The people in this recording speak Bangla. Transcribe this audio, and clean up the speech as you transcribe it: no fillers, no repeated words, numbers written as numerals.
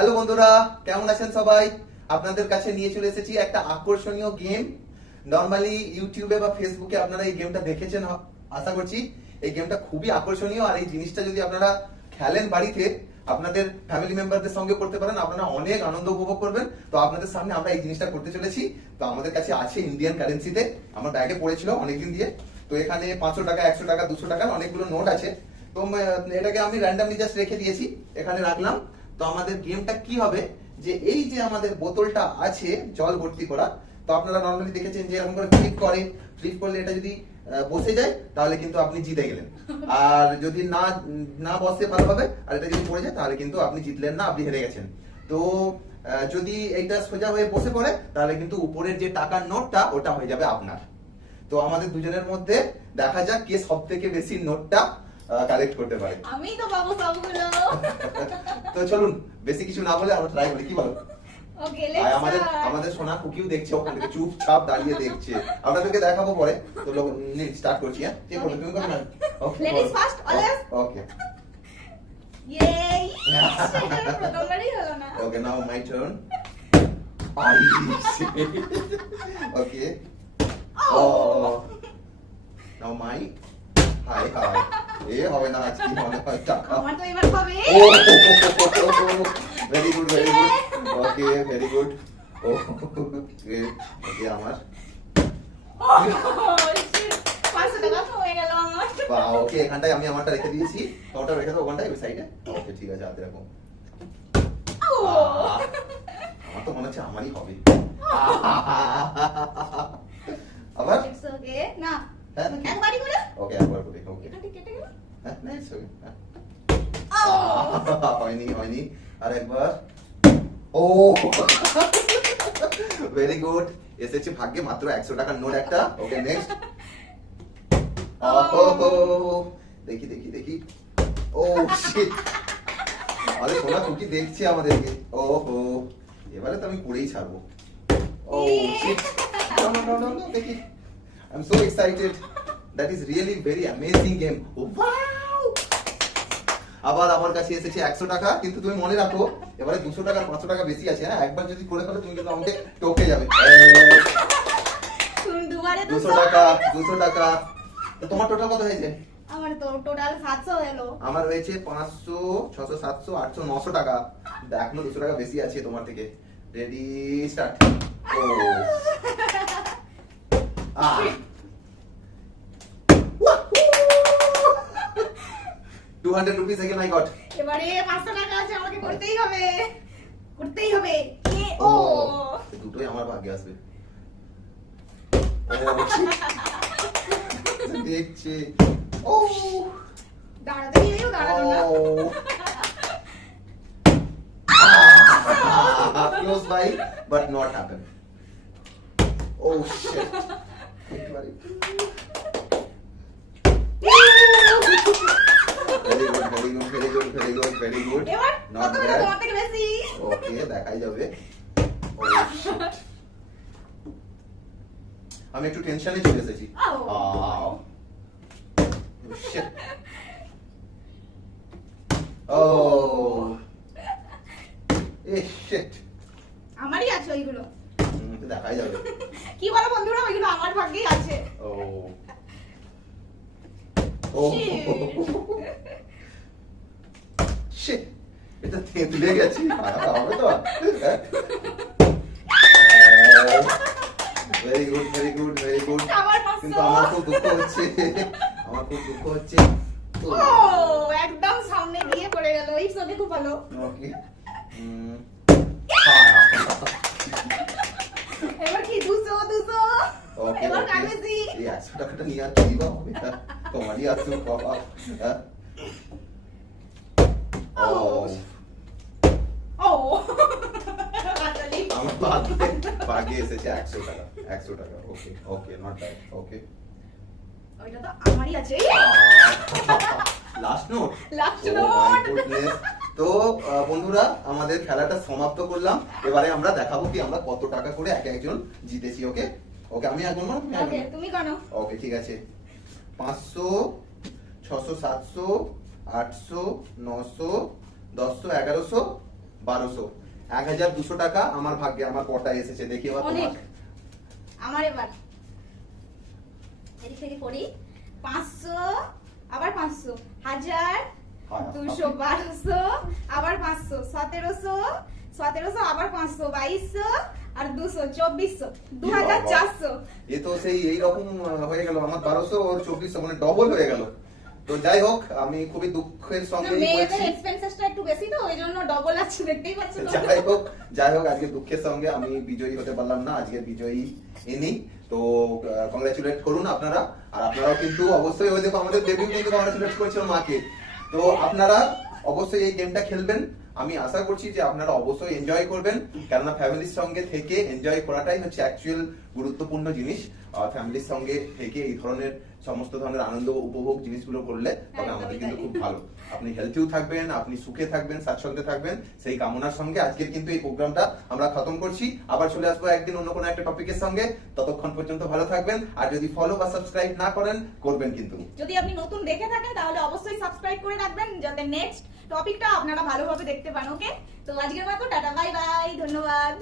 হ্যালো বন্ধুরা, কেমন আছেন সবাই? আপনাদের কাছে নিয়ে চলে এসেছি একটা আকর্ষণীয় গেম। নরমালি ইউটিউবে বা ফেসবুকে আপনারা এই গেমটা দেখেছেন আশা করছি। এই গেমটা খুবই আকর্ষণীয়, আর এই জিনিসটা যদি আপনারা খেলেন বাড়িতে আপনাদের ফ্যামিলি মেম্বারদের সঙ্গে করতে পারেন, আপনারা অনেক আনন্দ উপভোগ করবেন। তো আপনাদের সামনে আমরা এই জিনিসটা করতে চলেছি। তো আমাদের কাছে আছে ইন্ডিয়ান কারেন্সিতে, আমার ব্যাগে পড়েছিল অনেকদিন দিয়ে। তো এখানে 500 টাকা, 100 টাকা, 200 টাকার অনেকগুলো নোট আছে। তো এটাকে আমি র্যান্ডামলি জাস্ট রেখে দিয়েছি, এখানে রাখলাম। তো আমাদের গেমটা কি হবে, যে এই যে আমাদের বোতলটা আছে জল ভর্তি করা, তো আপনারা নরমালি দেখেছেন যে এরকম করে ফ্লিপ করলে এটা যদি বসে যায় তাহলে কিন্তু আপনি জিতে গেলেন, আর যদি না না বসে ভালোভাবে আর এটা যদি পড়ে যায় তাহলে কিন্তু আপনি জিতলেন না, আপনি হেরে গেছেন। তো যদি এইটা সোজা হয়ে বসে পড়ে তাহলে কিন্তু উপরের যে টাকার নোটটা ওটা হয়ে যাবে আপনার। তো আমাদের দুজনের মধ্যে দেখা যাক কে সব থেকে বেশি নোটটা কালেক্ট করতে পারে। আমি তো বাবু সবগুলো। তো চলুন বেশি কিছু না বলে আমরা ট্রাই করি, কি বলো? ওকে, আর লেটস আমাদের সোনা কুকিও দেখছে ওখান থেকে, চুপচাপ দাঁড়িয়ে দেখছে। আপনাদেরকে দেখাবো পরে। তো লোক স্টার্ট করছি। হ্যাঁ, কে করবে? তুমি করবে না? ওকে, Ladies first, always. ওকে ইয়েই। প্রথমবারই হলো না। Okay, now my turn. Okay, ও নাও মাই। হাই হাই, এ হবে না আজকে, মনে হয় টাকা। আমার তো এবার হবে। Very good, very good. Okay, very good. Okay, okay আমার। পাঁচশো টাকা তো হয়ে গেল আমার। ওকে, এখানটায় আমি আমারটা রেখে দিয়েছি, ওটা রেখে দাও ওখানটায়, ওই সাইডে। ওকে, ঠিক আছে, হাতে রাখো। আমার তো মনে হচ্ছে আমারই হবে। আবার It's okay. না, হ্যাঁ, একবারই করে। ওকে, একবার করে। ওকে, এটা ঠিক কেটে গেল। হ্যাঁ, নাইস। ওকে, Oh! হয়নি হয়নি, আর একবার। ও, ভেরি গুড। এসেছে ভাগ্যে মাত্র 100 টাকার নোট একটা। ওকে, নেক্সট। দেখি দেখি দেখি। ও শিট, আরে সোনা কুকি দেখছে আমাদেরকে। ওহো, এবারে তো আমি পুরেই ছাড়বো। ও শিট, নো, দেখি। I am so excited. That is really very amazing game. Wow! আবার আমার কাছে এসেছে 100 টাকা, কিন্তু তুমি মনে রাখো এবারে 200 টাকা 500 টাকা বেশি আছে। হ্যাঁ, একবার যদি করে ফেলো তুমি কিন্তু আমাকে টপকে যাবে। তুমি দুবারে 200 টাকা, 200 টাকা। তো তোমার টোটাল কত হয়েছে? আমার তো টোটাল 700 হলো। আমার হয়েছে 500, 600, 700, 800, 900 টাকা। এখনো 200 টাকা বেশি আছে তোমার থেকে। Ready, start. ও ah 200 rupees again I got. এবারে 500 টাকা আছে, আমাকে করতেই হবে। করতেই হবে। ও, দুটোই আমার ভাগ্যে আসবে। দেখছি। ও, দাঁড়াতেই হইও, দাঁড়ালো না। close by but not happen. Oh shit. Very good. এবার Not কত হলো bad. তোমার থেকে বেশি? Okay, দেখাই যাবে। Oh shit. আমি একটু টেনশনে চলে এসেছি। Oh. Shit. Oh. Shit. আমারই আছে ওইগুলো। দেখাই যাবে। কি বলো বন্ধুরা, ওইগুলো আমার ভাগ্যেই আছে। ও ও শিট, এটা তেঁতুলে গেছে। হবে তো? Very good, very good, very good. আমার 500। কিন্তু আমার খুব দুঃখ হচ্ছে, আমার খুব দুঃখ হচ্ছে। ও, একদম সামনে গিয়ে পড়ে গেল। এই সবে খুব ভালো। ওকে, এবার কি 200 200? ওকে, এবার ওকে। কার বেশি? এই 100 টাকাটা নিয়ে আর কি বা হবে? তোমারই আসুক বাবা। ও, ও। আসলে আমার ভাগ্যে এসেছে 100 টাকা, 100 টাকা। ওকে, ওকে, নট ব্যাড। ওকে, ওইটা তো আমারই আছে। Last note. Last Oh my note. goodness. তো বন্ধুরা, আমাদের খেলাটা সমাপ্ত করলাম। এবারে আমরা দেখাবো কি আমরা কত টাকা করে এক একজন জিতেছি। ওকে, ওকে, আমি এখন না, তুমি ওকে, তুমি কেন? ওকে, ঠিক আছে। 500, 600, 700, 800, 900, 1000, 1100, 1200, 1200 টাকা আমার ভাগ্যে, আমার পটায় এসেছে। দেখি এবার অনেক। তোমার। আমার এবার এদিক থেকে করি। 500, আবার 500, 1000, 200, 1200, আবার 500, 1700, 1700, আবার 500, 2200, আর 200, 2400, 2400। এ তো সেই এইরকম হয়ে গেল, আমার 1200 ওর 2400, মানে ডবল হয়ে গেল। তো যাই হোক, আমি খুবই দুঃখের সঙ্গে মেয়েদের বলছি, এক্সপেন্সেসটা একটু বেশি তো ওই জন্য ডবল আছে, দেখতেই পাচ্ছ তো। যাই হোক আজকে দুঃখের সঙ্গে আমি বিজয়ী হতে পারলাম না, আজকে বিজয়ী ইনি। তো কংগ্রাচুলেট করুন আপনারা, আর আপনারাও কিন্তু অবশ্যই ওই দেখো আমাদের দেবী কিন্তু কংগ্রাচুলেট করছিল মাকে। তো আপনারা অবশ্যই এই গেমটা খেলবেন, আমি আশা করছি যে আপনারা অবশ্যই এনজয় করবেন, কেননা ফ্যামিলির সঙ্গে থেকে এনজয় করাটাই হচ্ছে অ্যাকচুয়াল গুরুত্বপূর্ণ জিনিস। ফ্যামিলির সঙ্গে থেকে এই ধরনের সমস্ত ধরনের আনন্দ উপভোগ জিনিসগুলো করলে তবে আমাদের কিন্তু খুব ভালো। আপনি হেলথিও থাকবেন, আপনি সুখে থাকবেন, স্বাচ্ছন্দ্যে থাকবেন, সেই কামনার সঙ্গে আজকের কিন্তু এই প্রোগ্রামটা আমরা খতম করছি। আবার চলে আসবো একদিন অন্য কোনো একটা টপিকের সঙ্গে, ততক্ষণ পর্যন্ত ভালো থাকবেন। আর যদি ফলো বা সাবস্ক্রাইব না করেন, করবেন কিন্তু। যদি আপনি নতুন দেখে থাকেন তাহলে অবশ্যই সাবস্ক্রাইব করে রাখবেন, যাতে নেক্সট টপিকটা আপনারা ভালোভাবে দেখতে পান। ওকে, তো আজকের মতো টাটা, বাই বাই, ধন্যবাদ।